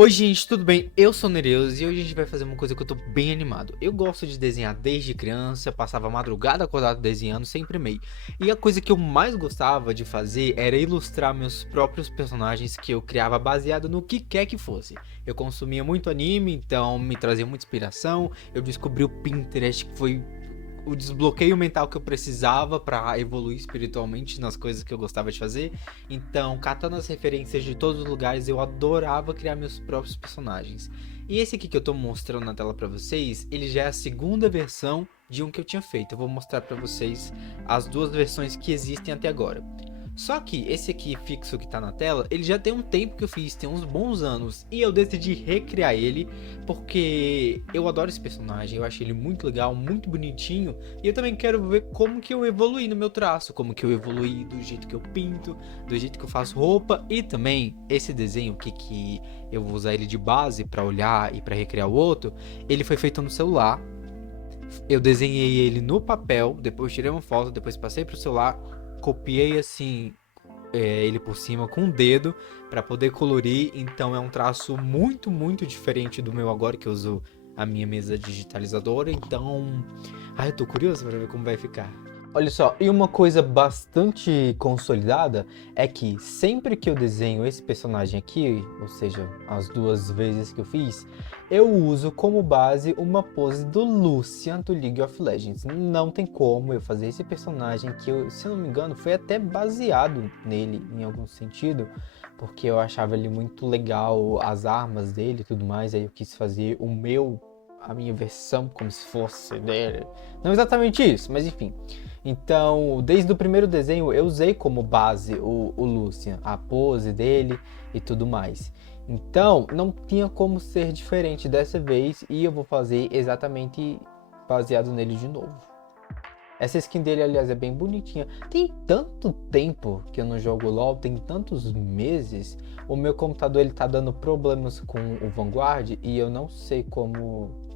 Oi gente, tudo bem? Eu sou o Nereus e hoje a gente vai fazer uma coisa que eu tô bem animado. Eu gosto de desenhar desde criança, passava a madrugada acordado desenhando, sempre amei. E a coisa que eu mais gostava de fazer era ilustrar meus próprios personagens que eu criava baseado no que quer que fosse. Eu consumia muito anime, então me trazia muita inspiração. Eu descobri o Pinterest, que foi o desbloqueio mental que eu precisava pra evoluir espiritualmente nas coisas que eu gostava de fazer. Então, catando as referências de todos os lugares, eu adorava criar meus próprios personagens. E esse aqui que eu tô mostrando na tela pra vocês, ele já é a segunda versão de um que eu tinha feito. Eu vou mostrar pra vocês as duas versões que existem até agora. Só que esse aqui fixo que tá na tela, ele já tem um tempo que eu fiz, tem uns bons anos, e eu decidi recriar ele porque eu adoro esse personagem, eu achei ele muito legal, muito bonitinho, e eu também quero ver como que eu evoluí no meu traço, como que eu evoluí do jeito que eu pinto, do jeito que eu faço roupa, e também esse desenho aqui que eu vou usar ele de base pra olhar e pra recriar o outro, ele foi feito no celular. Eu desenhei ele no papel, depois tirei uma foto, depois passei pro celular, copiei assim ele por cima com o dedo para poder colorir. Então é um traço muito diferente do meu agora que eu uso a minha mesa digitalizadora. Então, eu tô curioso para ver como vai ficar. Olha só, e uma coisa bastante consolidada é que sempre que eu desenho esse personagem aqui, ou seja, as duas vezes que eu fiz, eu uso como base uma pose do Lucian do League of Legends. Não tem como eu fazer esse personagem que, se eu não me engano, foi até baseado nele em algum sentido, porque eu achava ele muito legal, as armas dele e tudo mais, aí eu quis fazer a minha versão como se fosse dele. Não exatamente isso, mas enfim. Então, desde o primeiro desenho, eu usei como base o Lucian, a pose dele e tudo mais. Então, não tinha como ser diferente dessa vez e eu vou fazer exatamente baseado nele de novo. Essa skin dele, aliás, é bem bonitinha. Tem tanto tempo que eu não jogo LoL, tem tantos meses. O meu computador ele tá dando problemas com o Vanguard e eu não sei como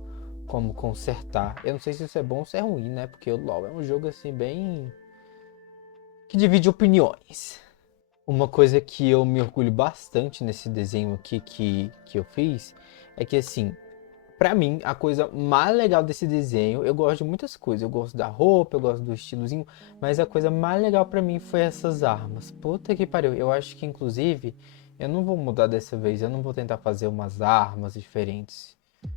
consertar. Eu não sei se isso é bom ou se é ruim, né? Porque o LoL é um jogo assim bem que divide opiniões. Uma coisa que eu me orgulho bastante nesse desenho aqui que eu fiz é que assim, pra mim, a coisa mais legal desse desenho, eu gosto de muitas coisas, eu gosto da roupa, eu gosto do estilozinho, mas a coisa mais legal pra mim foi essas armas. Puta que pariu, eu acho que inclusive eu não vou mudar dessa vez, eu não vou tentar fazer umas armas diferentes.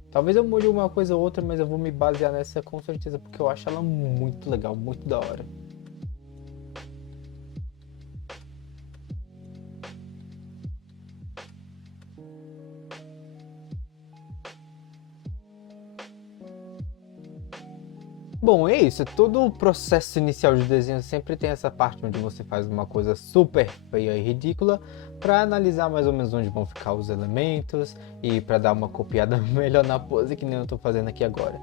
Talvez eu mude uma coisa ou outra, mas eu vou me basear nessa com certeza, porque eu acho ela muito legal, muito da hora. Bom, é isso. Todo o processo inicial de desenho sempre tem essa parte onde você faz uma coisa super feia e ridícula para analisar mais ou menos onde vão ficar os elementos e para dar uma copiada melhor na pose que nem eu estou fazendo aqui agora.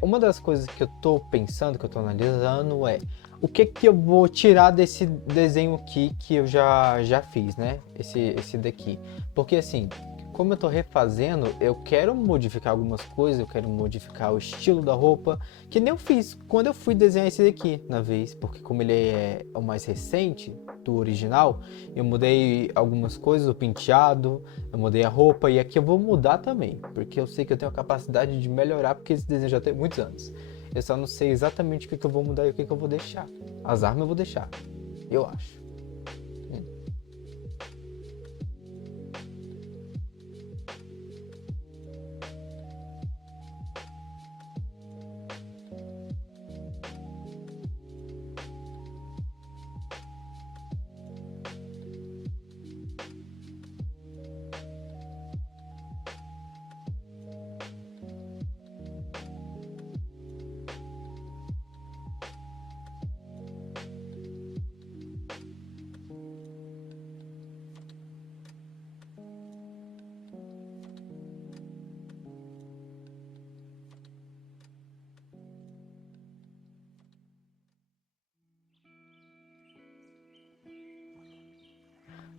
Uma das coisas que eu estou pensando, que eu estou analisando é o que que eu vou tirar desse desenho aqui que eu já fiz, né? Esse daqui. Porque assim, como eu tô refazendo, eu quero modificar algumas coisas, eu quero modificar o estilo da roupa, que nem eu fiz quando eu fui desenhar esse daqui na vez, porque como ele é o mais recente do original, eu mudei algumas coisas, o penteado, eu mudei a roupa e aqui eu vou mudar também, porque eu sei que eu tenho a capacidade de melhorar, porque esse desenho já tem muitos anos. Eu só não sei exatamente o que eu vou mudar e o que eu vou deixar. As armas eu vou deixar, eu acho.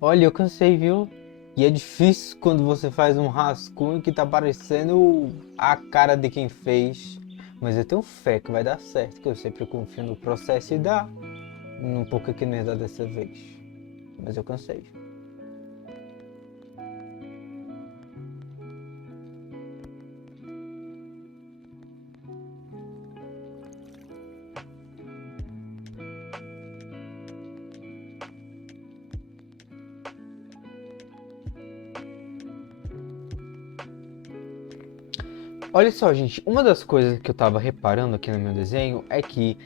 Olha, eu cansei, viu? E é difícil quando você faz um rascunho que tá parecendo a cara de quem fez. Mas eu tenho fé que vai dar certo, que eu sempre confio no processo e dá. Um pouco que nem ia dar dessa vez. Mas eu cansei. Olha só, gente, uma das coisas que eu tava reparando aqui no meu desenho é que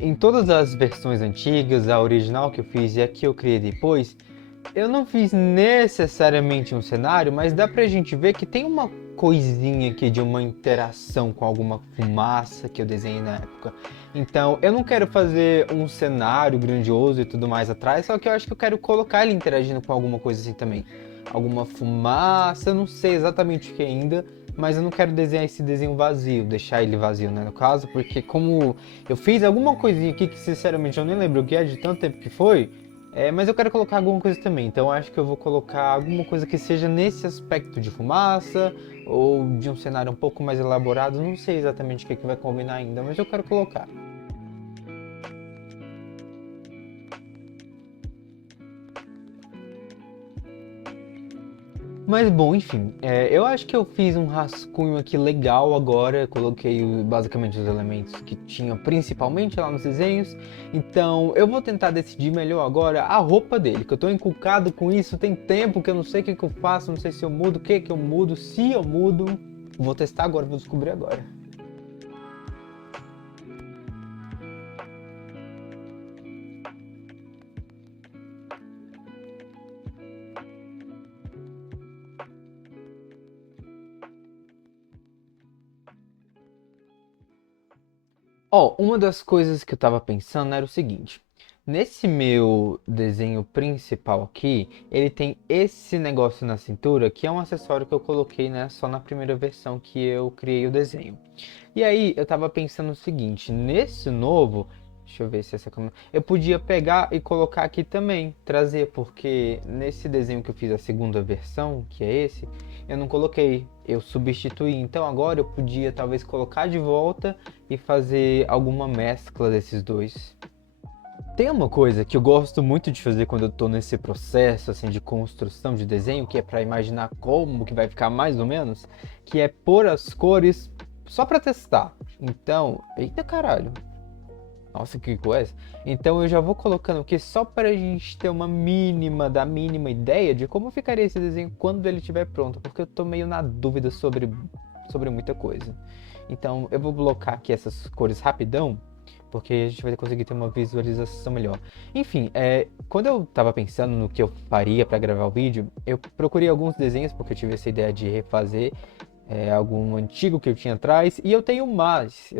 em todas as versões antigas, a original que eu fiz e a que eu criei depois, eu não fiz necessariamente um cenário, mas dá pra gente ver que tem uma coisinha aqui de uma interação com alguma fumaça que eu desenhei na época. Então, eu não quero fazer um cenário grandioso e tudo mais atrás, só que eu acho que eu quero colocar ele interagindo com alguma coisa assim também. Alguma fumaça, eu não sei exatamente o que ainda, mas eu não quero desenhar esse desenho vazio, deixar ele vazio, né, no caso, porque como eu fiz alguma coisinha aqui que sinceramente eu nem lembro o que é de tanto tempo que foi, mas eu quero colocar alguma coisa também, então acho que eu vou colocar alguma coisa que seja nesse aspecto de fumaça ou de um cenário um pouco mais elaborado, não sei exatamente o que vai combinar ainda, mas eu quero colocar. Mas bom, enfim, eu acho que eu fiz um rascunho aqui legal agora, coloquei basicamente os elementos que tinha principalmente lá nos desenhos, então eu vou tentar decidir melhor agora a roupa dele, que eu tô encucado com isso, tem tempo que eu não sei o que eu faço, não sei se eu mudo, o que eu mudo, se eu mudo, vou testar agora, vou descobrir agora. Ó, uma das coisas que eu tava pensando era o seguinte. Nesse meu desenho principal aqui, ele tem esse negócio na cintura, que é um acessório que eu coloquei, né, só na primeira versão que eu criei o desenho. E aí, eu tava pensando o seguinte, nesse novo, deixa eu ver se essa câmera, eu podia pegar e colocar aqui também, trazer, porque nesse desenho que eu fiz a segunda versão, que é esse, eu não coloquei, eu substituí. Então agora eu podia talvez colocar de volta e fazer alguma mescla desses dois. Tem uma coisa que eu gosto muito de fazer quando eu tô nesse processo assim de construção de desenho, que é para imaginar como que vai ficar mais ou menos, que é pôr as cores só para testar. Então, eita caralho. Nossa, que coisa. Então eu já vou colocando aqui só para a gente ter uma mínima ideia de como ficaria esse desenho quando ele estiver pronto, porque eu tô meio na dúvida sobre muita coisa. Então eu vou blocar aqui essas cores rapidão, porque a gente vai conseguir ter uma visualização melhor. Enfim, quando eu tava pensando no que eu faria para gravar o vídeo, eu procurei alguns desenhos, porque eu tive essa ideia de refazer algum antigo que eu tinha atrás, e eu tenho mais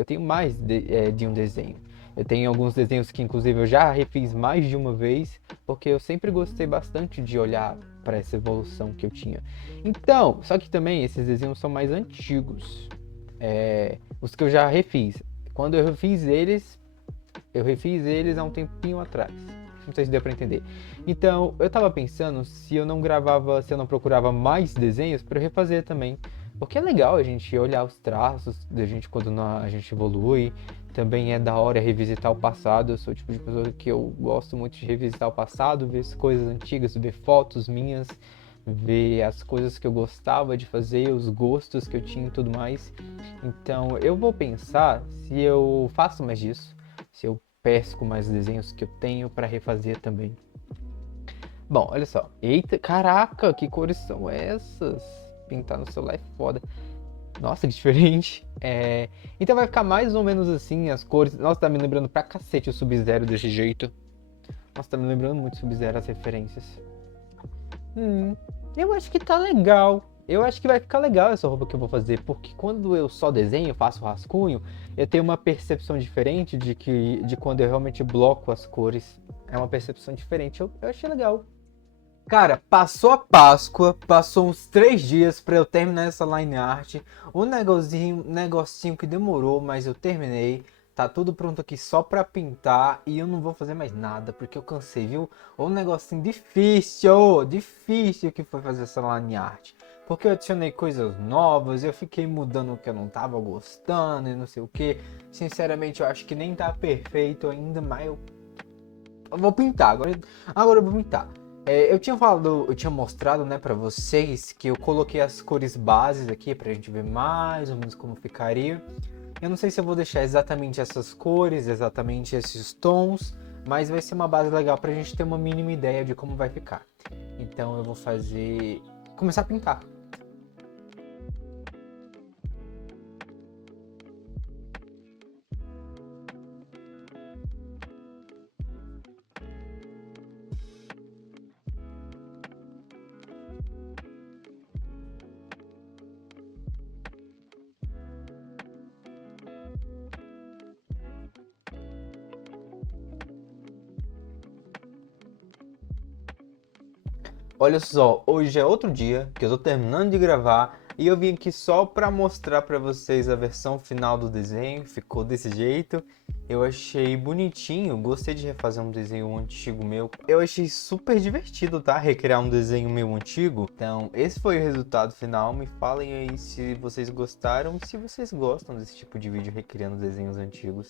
de um desenho. Eu tenho alguns desenhos que inclusive eu já refiz mais de uma vez, porque eu sempre gostei bastante de olhar para essa evolução que eu tinha. Então, só que também esses desenhos são mais antigos. Os que eu já refiz. Quando eu refiz eles há um tempinho atrás. Não sei se deu pra entender. Então, eu tava pensando se eu não gravava, se eu não procurava mais desenhos para refazer também. Porque é legal a gente olhar os traços da gente quando a gente evolui. Também é da hora revisitar o passado. Eu sou o tipo de pessoa que eu gosto muito de revisitar o passado, ver as coisas antigas, ver fotos minhas, ver as coisas que eu gostava de fazer, os gostos que eu tinha e tudo mais. Então, eu vou pensar se eu faço mais disso, se eu pesco mais desenhos que eu tenho para refazer também. Bom, olha só. Eita, caraca, que cores são essas? Pintar no celular é foda. Nossa, que diferente. Então vai ficar mais ou menos assim as cores. Nossa, tá me lembrando pra cacete o Sub-Zero desse jeito. Nossa, tá me lembrando muito Sub-Zero as referências. Hum, eu acho que tá legal. Eu acho que vai ficar legal essa roupa que eu vou fazer, porque quando eu só desenho, faço rascunho, eu tenho uma percepção diferente de quando eu realmente bloco as cores. É uma percepção diferente. Eu achei legal. Cara, passou a Páscoa, passou uns 3 dias pra eu terminar essa line art. Um negocinho que demorou, mas eu terminei. Tá tudo pronto aqui só pra pintar e eu não vou fazer mais nada porque eu cansei, viu? Um negocinho difícil que foi fazer essa line art. Porque eu adicionei coisas novas, eu fiquei mudando o que eu não tava gostando e não sei o que. Sinceramente, eu acho que nem tá perfeito ainda, mas eu vou pintar. Agora eu vou pintar. Eu tinha mostrado, né, pra vocês que eu coloquei as cores bases aqui pra gente ver mais ou menos como ficaria. Eu não sei se eu vou deixar exatamente essas cores, exatamente esses tons, mas vai ser uma base legal pra gente ter uma mínima ideia de como vai ficar. Então eu vou começar a pintar. Olha só, hoje é outro dia que eu tô terminando de gravar e eu vim aqui só pra mostrar pra vocês a versão final do desenho. Ficou desse jeito. Eu achei bonitinho, gostei de refazer um desenho antigo meu. Eu achei super divertido, tá? Recriar um desenho meu antigo. Então, esse foi o resultado final. Me falem aí se vocês gostaram, se vocês gostam desse tipo de vídeo recriando desenhos antigos.